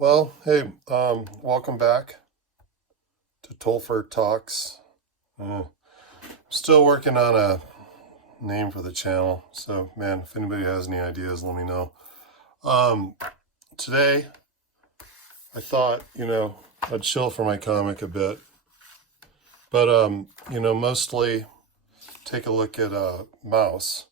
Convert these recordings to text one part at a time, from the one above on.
Well, hey, welcome back to tohlfer Talks. Still working on a name for the channel, so man, if anybody has any ideas, let me know. Today, I thought, I'd chill for my comic a bit, but, mostly take a look at MAUS.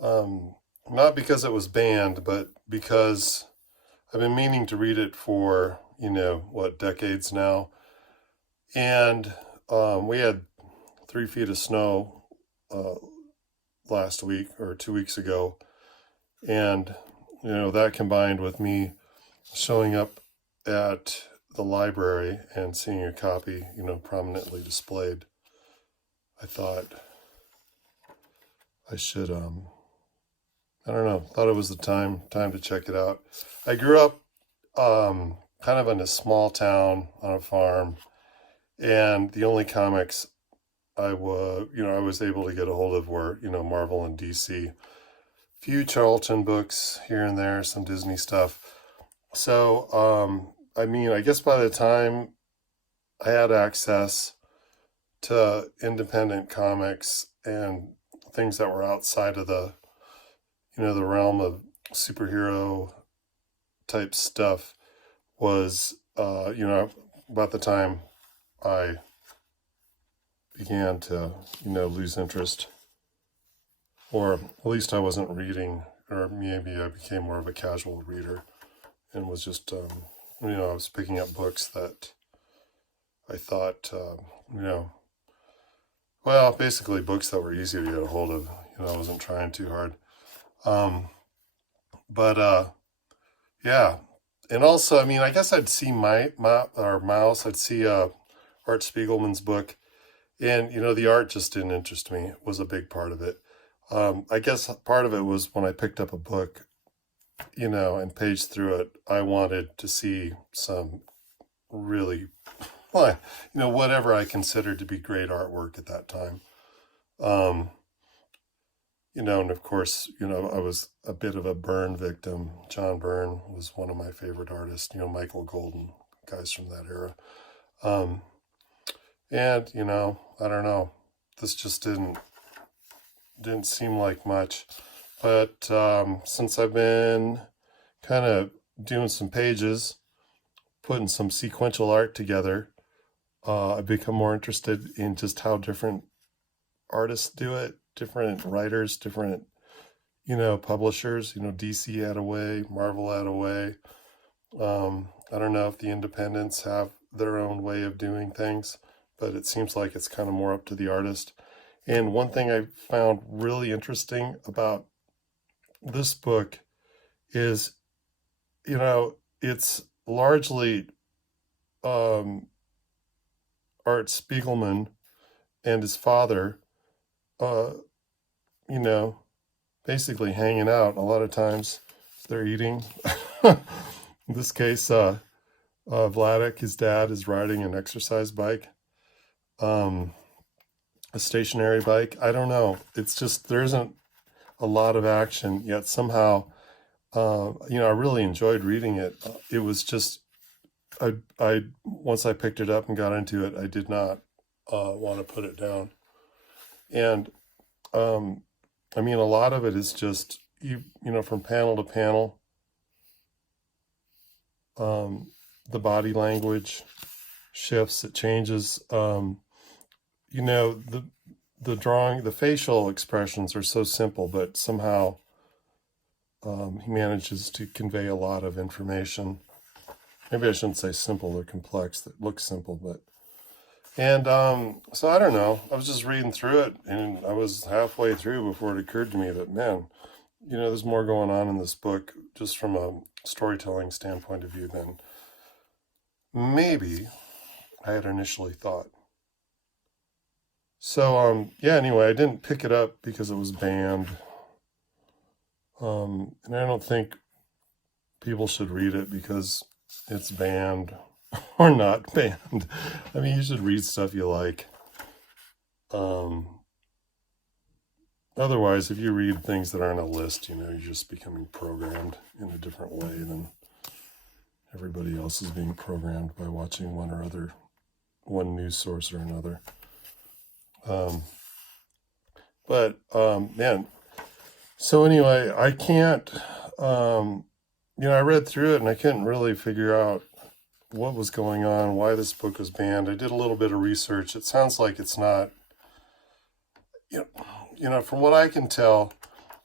Not because it was banned, but because I've been meaning to read it for, decades now. And we had 3 feet of snow last week or 2 weeks ago. And, that combined with me showing up at the library and seeing a copy, prominently displayed, I thought I should, I don't know, thought it was the time to check it out. I grew up kind of in a small town on a farm, and the only comics I was able to get a hold of were, Marvel and DC. Few Charlton books here and there, some Disney stuff. So, I guess by the time I had access to independent comics and things that were outside of the, the realm of superhero type stuff was, about the time I began to, lose interest, or at least I wasn't reading, or maybe I became more of a casual reader and was just, I was picking up books that I thought, basically books that were easy to get a hold of. I wasn't trying too hard. Yeah. And also, I guess I'd see MAUS, I'd see Art Spiegelman's book, and, the art just didn't interest me. It was a big part of it. I guess part of it was when I picked up a book, and paged through it, I wanted to see some really, whatever I considered to be great artwork at that time. And of course, I was a bit of a Byrne victim. John Byrne was one of my favorite artists, Michael Golden, guys from that era. And, I don't know, this just didn't seem like much. But since I've been kind of doing some pages, putting some sequential art together, I've become more interested in just how different artists do it, different writers, different, publishers. DC had a way, Marvel had a way. I don't know if the independents have their own way of doing things, but it seems like it's kind of more up to the artist. And one thing I found really interesting about this book is, it's largely Art Spiegelman and his father, basically hanging out. A lot of times they're eating. In this case, Vladek, his dad, is riding an exercise bike, a stationary bike. I don't know. It's just, there isn't a lot of action, yet somehow, I really enjoyed reading it. It was just, I once I picked it up and got into it, I did not want to put it down. And, a lot of it is just, from panel to panel, the body language shifts, it changes. The drawing, the facial expressions are so simple, but somehow he manages to convey a lot of information. Maybe I shouldn't say simple, they're complex, that looks simple, but... And so I don't know, I was just reading through it, and I was halfway through before it occurred to me that, man, there's more going on in this book, just from a storytelling standpoint of view, than maybe I had initially thought. So, anyway, I didn't pick it up because it was banned. And I don't think people should read it because it's banned or not banned. You should read stuff you like. Otherwise, if you read things that aren't a list, you're just becoming programmed in a different way than everybody else is being programmed by watching one news source or another. Man, so anyway, I can't, I read through it and I couldn't really figure out what was going on, why this book was banned. I did a little bit of research. It sounds like it's not, from what I can tell,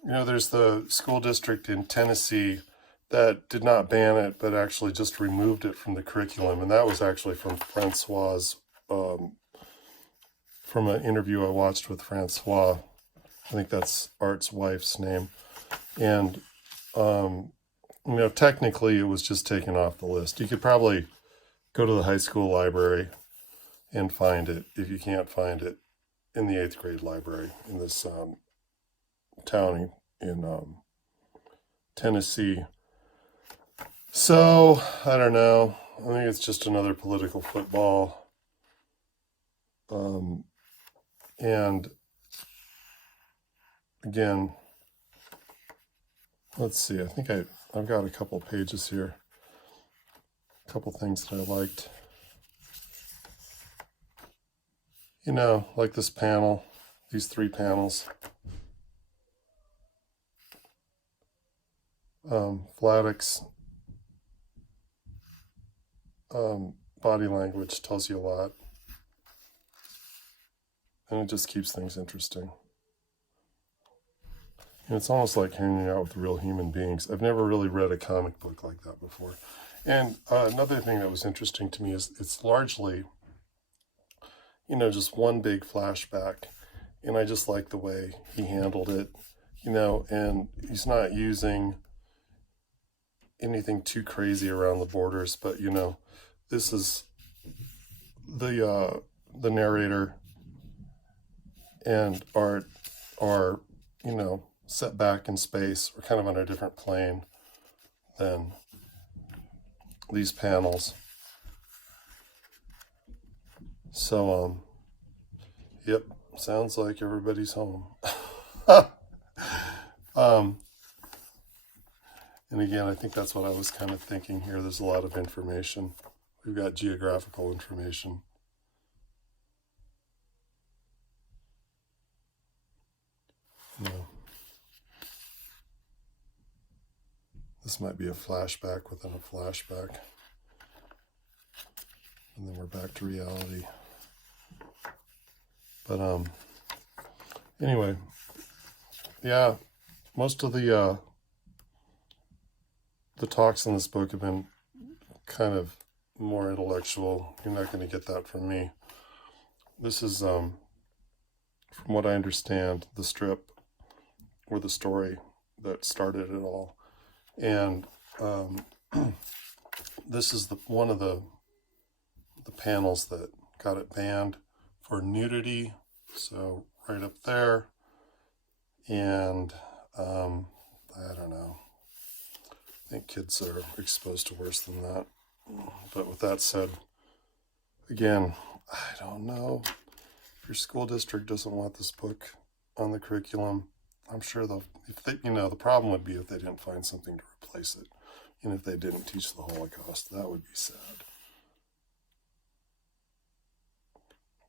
there's the school district in Tennessee that did not ban it, but actually just removed it from the curriculum. And that was actually from Francois, from an interview I watched with Francois. I think that's Art's wife's name. And, technically it was just taken off the list. You could probably go to the high school library and find it if you can't find it in the 8th grade library in this town in Tennessee. So, I don't know. I think it's just another political football. And again, let's see. I think I've got a couple pages here. A couple things that I liked. Like this panel, these 3 panels. Vladek's body language tells you a lot. And it just keeps things interesting. It's almost like hanging out with real human beings. I've never really read a comic book like that before. And another thing that was interesting to me is it's largely, just one big flashback. And I just like the way he handled it, and he's not using anything too crazy around the borders. But, this is the narrator and Art are, set back in space. We're kind of on a different plane than these panels. So, yep, sounds like everybody's home. And again, I think that's what I was kind of thinking here. There's a lot of information. We've got geographical information. This might be a flashback within a flashback. And then we're back to reality. But anyway, yeah, most of the talks in this book have been kind of more intellectual. You're not going to get that from me. This is, from what I understand, the strip or the story that started it all. And this is one of the panels that got it banned for nudity. So right up there. And I don't know. I think kids are exposed to worse than that. But with that said, again, I don't know. If your school district doesn't want this book on the curriculum, I'm sure the problem would be if they didn't find something to replace it. And if they didn't teach the Holocaust, that would be sad.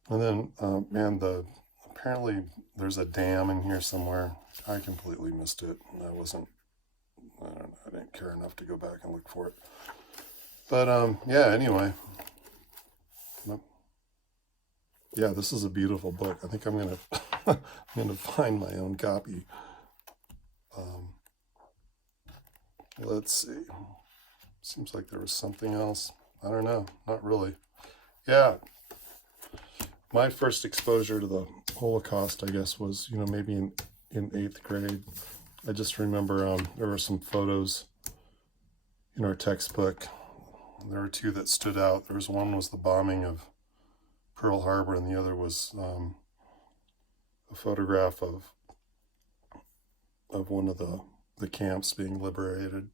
And then, apparently there's a dam in here somewhere. I completely missed it. And I didn't care enough to go back and look for it. But, anyway. Yeah, this is a beautiful book. I think I'm gonna find my own copy. Let's see. Seems like there was something else. I don't know. Not really. Yeah. My first exposure to the Holocaust, I guess, was, maybe in 8th grade. I just remember there were some photos in our textbook. There were 2 that stood out. One was the bombing of Pearl Harbor, and the other was a photograph of one of the camps being liberated.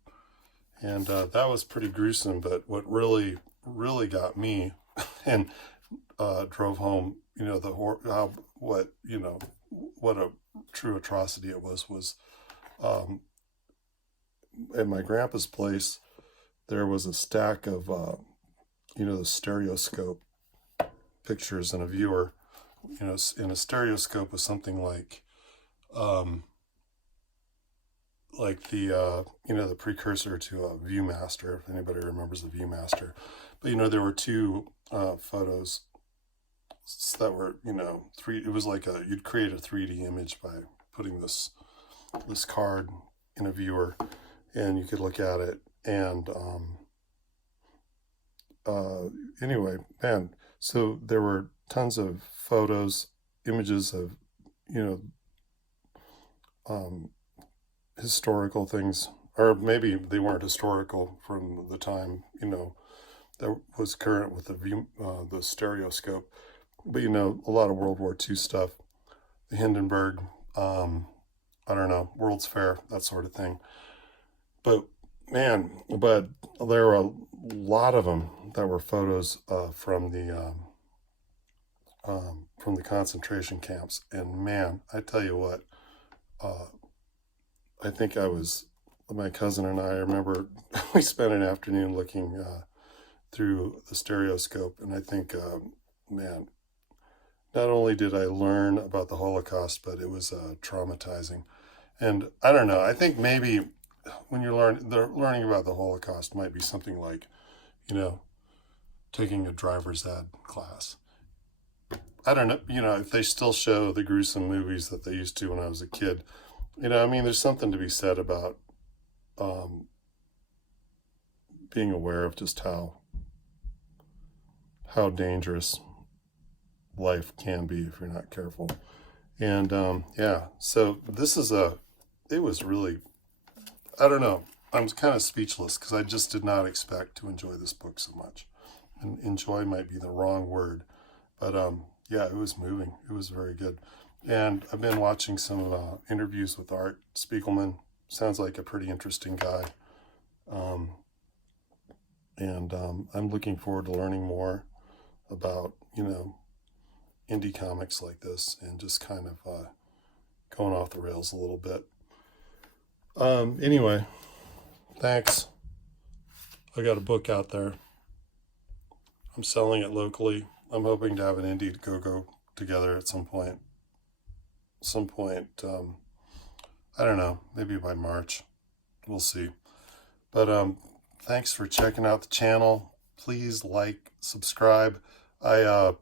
And that was pretty gruesome, but what really, really got me and drove home, what a true atrocity it was at my grandpa's place, there was a stack of, the stereoscope pictures in a viewer. In a stereoscope was something like the precursor to a ViewMaster, if anybody remembers the ViewMaster. But there were two photos that were three. It was like you'd create a 3D image by putting this card in a viewer, and you could look at it. And anyway, man, so there were tons of photos, images of historical things, or maybe they weren't historical from the time that was current with the stereoscope. But a lot of World War II stuff, the Hindenburg, I don't know, World's Fair, that sort of thing. But there were a lot of them that were photos from the concentration camps. And man, I tell you what, I think my cousin and I remember we spent an afternoon looking through the stereoscope, and I think, man, not only did I learn about the Holocaust, but it was traumatizing. And I don't know, I think maybe when you're learning about the Holocaust might be something like, taking a driver's ed class. I don't know, if they still show the gruesome movies that they used to when I was a kid. There's something to be said about being aware of just how dangerous life can be if you're not careful. And so it was really, I don't know, I'm kind of speechless because I just did not expect to enjoy this book so much. And enjoy might be the wrong word, but it was moving. It was very good. And I've been watching some interviews with Art Spiegelman. Sounds like a pretty interesting guy. I'm looking forward to learning more about, indie comics like this and just kind of going off the rails a little bit. Anyway, thanks. I got a book out there. I'm selling it locally. I'm hoping to have an indie go together at some point. I don't know, maybe by March. We'll see. But thanks for checking out the channel. Please like, subscribe. So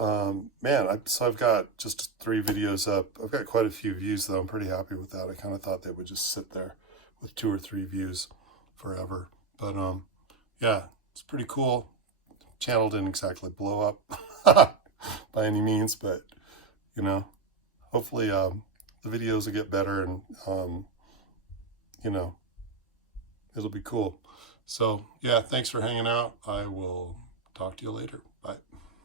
I've got just 3 videos up. I've got quite a few views though. I'm pretty happy with that. I kind of thought they would just sit there with 2 or 3 views forever. But it's pretty cool. Channel didn't exactly blow up by any means, but hopefully the videos will get better, and it'll be cool. So thanks for hanging out. I will talk to you later. Bye.